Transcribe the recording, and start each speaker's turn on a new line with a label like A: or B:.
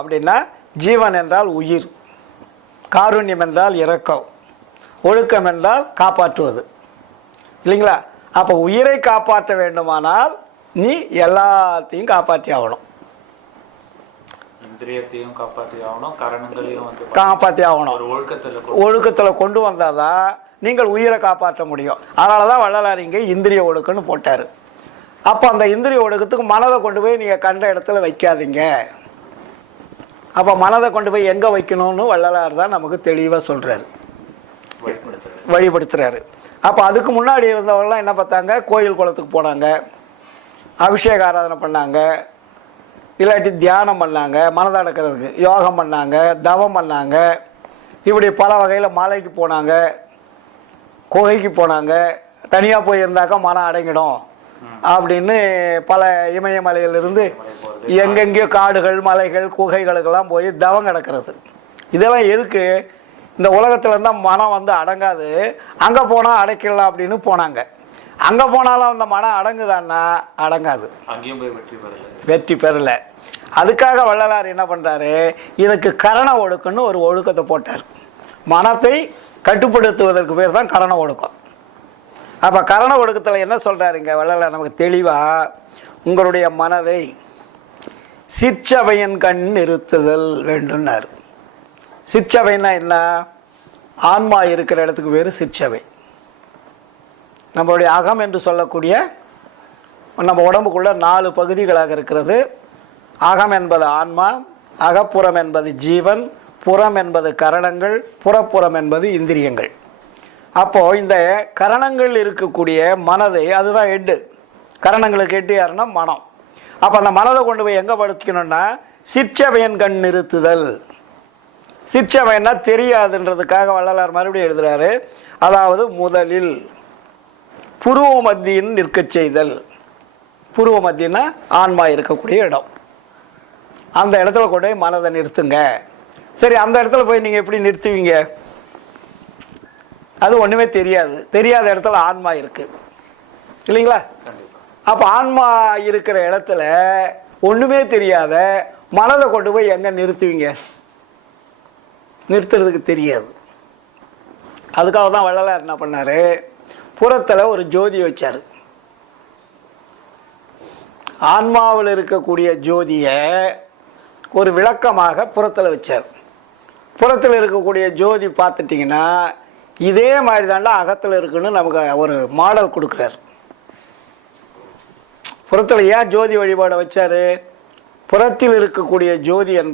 A: அப்படின்னா ஜீவன் என்றால் உயிர் காருண்யம் என்றால் இரக்கம் ஒழுக்கம் என்றால் காப்பாற்றுவது. இல்லைங்களா? அப்போ உயிரை காப்பாற்ற வேண்டுமானால் நீ எல்லாத்தையும் காப்பாற்றி ஆகணும்.
B: இந்திரியத்தையும் காப்பாற்றி ஆகணும் கரணங்களையும் வந்து
A: காப்பாற்றி ஆகணும்.
B: ஒரு ஒழுக்கத்துல கொண்டு
A: ஒழுக்கத்தில் கொண்டு வந்தால் தான் நீங்கள் உயிரை காப்பாற்ற முடியும். அதனால தான் வள்ளலார் இங்கே இந்திரிய ஒழுக்கம்னு போட்டார். அப்போ அந்த இந்திரிய ஒழுக்கத்துக்கு மனதை கொண்டு போய் நீங்கள் கண்ட இடத்துல வைக்காதீங்க. அப்போ மனதை கொண்டு போய் எங்கே வைக்கணும்னு வள்ளலார் தான் நமக்கு தெளிவாக சொல்கிறாரு வழிபடுத்துகிறாரு அப்போ அதுக்கு முன்னாடி இருந்தவர்கள்லாம் என்ன பார்த்தாங்க? கோயில் குளத்துக்கு போனாங்க. அபிஷேக ஆராதனை பண்ணாங்க. இல்லாட்டி தியானம் பண்ணாங்க. மனதை அடக்கிறதுக்கு யோகம் பண்ணாங்க. தவம் பண்ணாங்க. இப்படி பல வகையில் மலைக்கு போனாங்க. குகைக்கு போனாங்க. தனியாக போயிருந்தாக்கா மனம் அடங்கிடும். அப்படின்னு பல இமயமலையிலிருந்து எங்கெங்கேயோ காடுகள் மலைகள் குகைகளுக்கெல்லாம் போய் தவம் கிடக்கிறது. இதெல்லாம் எதுக்கு? இந்த உலகத்துல இருந்தால் மனம் வந்து அடங்காது. அங்கே போனால் அடைக்கலாம் அப்படின்னு போனாங்க. அங்கே போனாலும் அந்த மனம் அடங்குதான்னா அடங்காது.
B: அங்கேயும் போய் வெற்றி பெறல.
A: வெற்றி பெறல. அதுக்காக வள்ளலார் என்ன பண்ணுறாரு இதுக்கு கரண ஒழுக்கம்னு ஒரு ஒழுக்கத்தை போட்டார். மனத்தை கட்டுப்படுத்துவதற்கு பேர் தான் கரண ஒழுக்கம் அப்போ கரண ஒடுக்கத்தில் என்ன சொல்கிறாருங்க வள்ளல நமக்கு தெளிவாக உங்களுடைய மனதை சிற்சபையின் கண் நிறுத்துதல் வேண்டும்னார். சிற்சபைன்னா என்ன? ஆன்மா இருக்கிற இடத்துக்கு பேர் சிற்சபை நம்மளுடைய அகம் என்று சொல்லக்கூடிய நம்ம உடம்புக்குள்ள நாலு பகுதிகளாக இருக்கிறது. அகம் என்பது ஆன்மா அகப்புறம் என்பது ஜீவன் புறம் என்பது கரணங்கள் புறப்புறம் என்பது இந்திரியங்கள். அப்போது இந்த கரணங்கள் இருக்கக்கூடிய மனதை அதுதான் ஹெட்டு கரணங்களுக்கு ஹெட்டு யாருன்னா மனம். அப்போ அந்த மனதை கொண்டு போய் எங்கே படுத்திக்கணும்னா சிற்சபையன் கண் நிறுத்துதல். சிற்சபைன்னா தெரியாதுன்றதுக்காக வள்ளலார் மறுபடியும் எழுதுகிறாரு அதாவது முதலில் புருவ மத்தியின் நிற்கச் செய்தல். புருவ மத்தியன்னா ஆன்மா இருக்கக்கூடிய இடம். அந்த இடத்துல கொண்டு போய் மனதை நிறுத்துங்க. சரி அந்த இடத்துல போய் நீங்கள் எப்படி நிறுத்துவீங்க? அது ஒன்றுமே தெரியாது. தெரியாத இடத்துல ஆன்மா இருக்குது இல்லைங்களா? அப்போ ஆன்மா இருக்கிற இடத்துல ஒன்றுமே தெரியாத மனதை கொண்டு போய் எங்கே நிறுத்துவீங்க? நிறுத்துறதுக்கு தெரியாது. அதுக்காக தான் வள்ளலார் என்ன பண்ணார்? புறத்தில் ஒரு ஜோதி வச்சார். ஆன்மாவில் இருக்கக்கூடிய ஜோதியை ஒரு விளக்கமாக புறத்தில் வச்சார். புறத்தில் இருக்கக்கூடிய ஜோதி பார்த்துட்டிங்கன்னா இதே மாதிரி தாண்டா அகத்தில் இருக்குன்னு நமக்கு ஒரு மாடல் கொடுக்குறாரு. புறத்தில் ஏன் ஜோதி வழிபாடை வச்சாரு? புறத்தில் இருக்கக்கூடிய ஜோதி